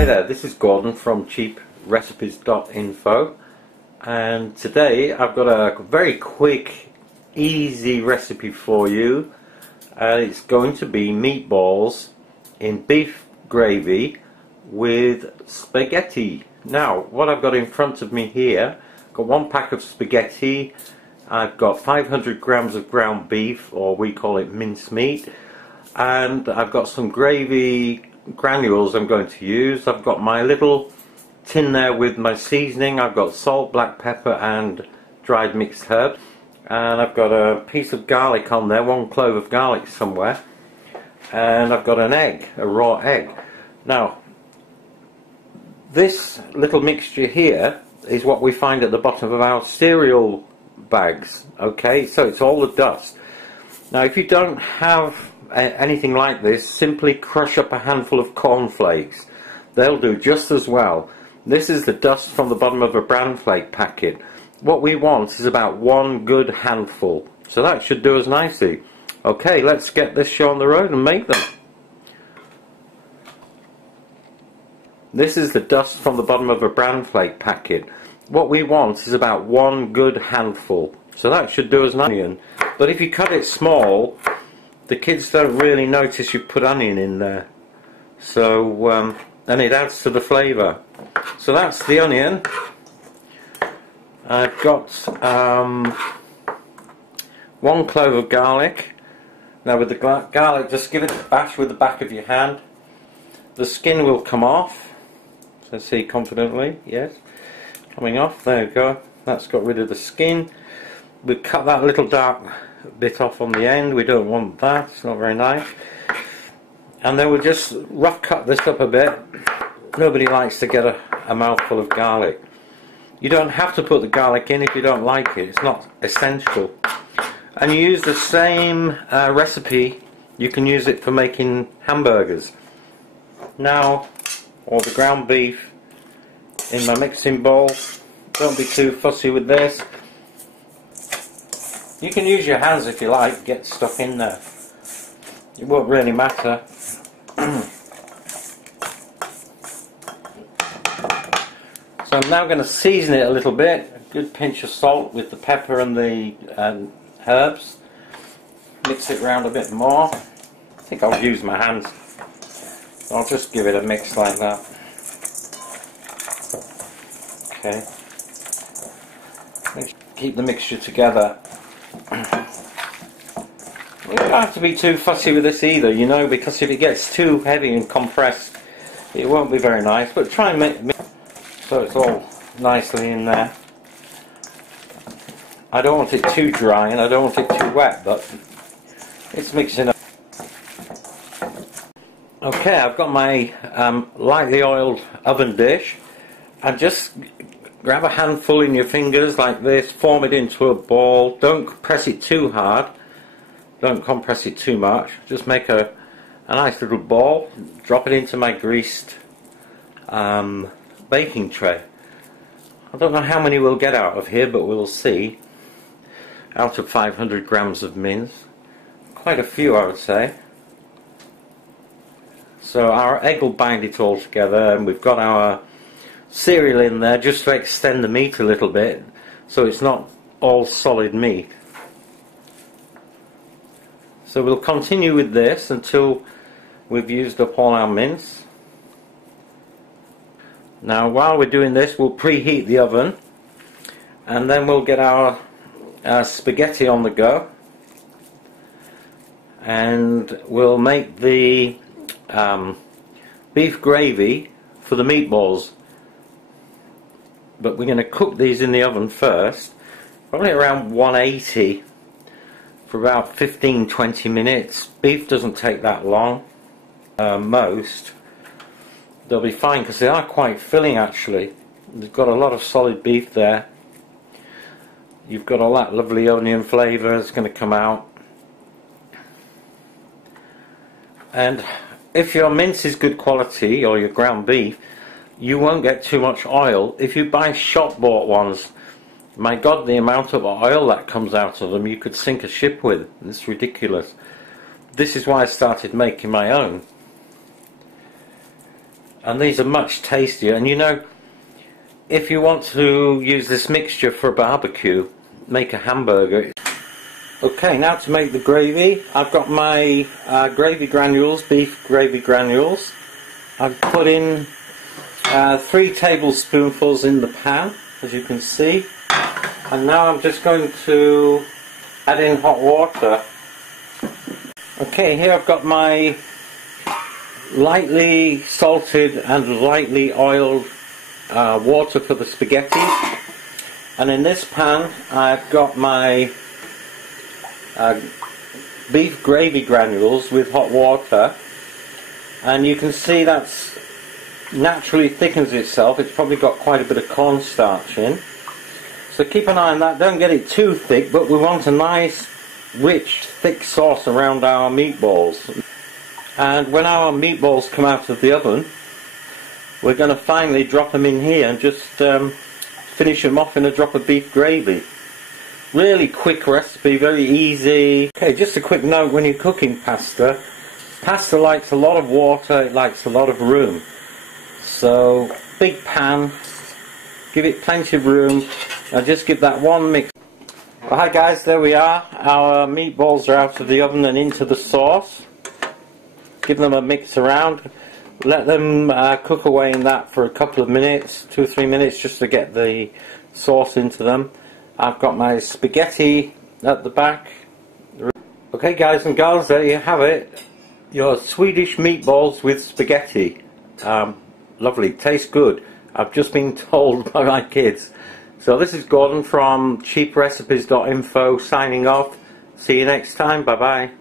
Hi there, this is Gordon from cheaprecipes.info, and today I've got a very quick, easy recipe for you. It's going to be meatballs in beef gravy with spaghetti. Now, what I've got in front of me here, I've got one pack of spaghetti, I've got 500 grams of ground beef, or we call it mincemeat, and I've got some gravy granules I'm going to use. I've got my little tin there with my seasoning. I've got salt, black pepper and dried mixed herbs, and I've got a piece of garlic on there, one clove of garlic somewhere, and I've got an egg, a raw egg. Now, this little mixture here is what we find at the bottom of our cereal bags. Okay, so it's all the dust. Now, if you don't have anything like this, simply crush up a handful of cornflakes. They'll do just as well. This is the dust from the bottom of a bran flake packet. What we want is about one good handful, so that should do us nicely. Okay, let's get this show on the road and make them. This is the dust from the bottom of a bran flake packet. What we want is about one good handful, so that should do us an onion. But if you cut it small, the kids don't really notice you put onion in there, so and it adds to the flavour. So that's the onion. I've got one clove of garlic. Now with the garlic, just give it a bash with the back of your hand. The skin will come off, so see confidently, yes, coming off, there you go, that's got rid of the skin. We cut that little dark bit off on the end, we don't want that, it's not very nice. And then we'll just rough cut this up a bit. Nobody likes to get a mouthful of garlic. You don't have to put the garlic in if you don't like it, it's not essential. And you use the same recipe, you can use it for making hamburgers. Now, all the ground beef in my mixing bowl. Don't be too fussy with this. You can use your hands if you like, get stuff in there. It won't really matter. So I'm now going to season it a little bit. A good pinch of salt with the pepper and the herbs. Mix it around a bit more. I think I'll use my hands. I'll just give it a mix like that. Okay. Keep the mixture together. You don't have to be too fussy with this either, you know, because if it gets too heavy and compressed, it won't be very nice. But try and make so it's all nicely in there. I don't want it too dry and I don't want it too wet, but it's mixing up. Okay, I've got my lightly oiled oven dish, and just grab a handful in your fingers like this, form it into a ball. Don't press it too hard, don't compress it too much, just make a nice little ball, drop it into my greased baking tray. I don't know how many we'll get out of here, but we'll see. Out of 500 grams of mince, quite a few I would say. So our egg will bind it all together, and we've got our cereal in there just to extend the meat a little bit so it's not all solid meat. So we'll continue with this until we've used up all our mince. Now while we're doing this, we'll preheat the oven, and then we'll get our spaghetti on the go, and we'll make the beef gravy for the meatballs. But we're going to cook these in the oven first, probably around 180 for about 15-20 minutes. Beef doesn't take that long, most. They'll be fine because they are quite filling actually. They've got a lot of solid beef there. You've got all that lovely onion flavour that's going to come out. And if your mince is good quality, or your ground beef, you won't get too much oil. If you buy shop bought ones, my God, the amount of oil that comes out of them, you could sink a ship with. It's ridiculous. This is why I started making my own. and these are much tastier. And you know, if you want to use this mixture for a barbecue, make a hamburger. Okay, now to make the gravy. I've got my gravy granules, beef gravy granules. I've put in 3 tablespoonfuls in the pan, as you can see. And now I'm just going to add in hot water. Okay, here I've got my lightly salted and lightly oiled water for the spaghetti. And in this pan I've got my beef gravy granules with hot water, and you can see that's naturally thickens itself. It's probably got quite a bit of cornstarch in, so keep an eye on that. Don't get it too thick, but we want a nice rich thick sauce around our meatballs. And when our meatballs come out of the oven, we're going to finally drop them in here and just finish them off in a drop of beef gravy. Really quick recipe, very easy. Okay, just a quick note: when you're cooking pasta, pasta likes a lot of water, it likes a lot of room. So, big pan, give it plenty of room, and just give that one mix. Well, hi guys, there we are. Our meatballs are out of the oven and into the sauce. Give them a mix around. Let them cook away in that for a couple of minutes, 2 or 3 minutes, just to get the sauce into them. I've got my spaghetti at the back. Okay guys and girls, there you have it. Your Swedish meatballs with spaghetti. Lovely, tastes good. I've just been told by my kids. So this is Gordon from cheaprecipes.info signing off. See you next time, bye bye.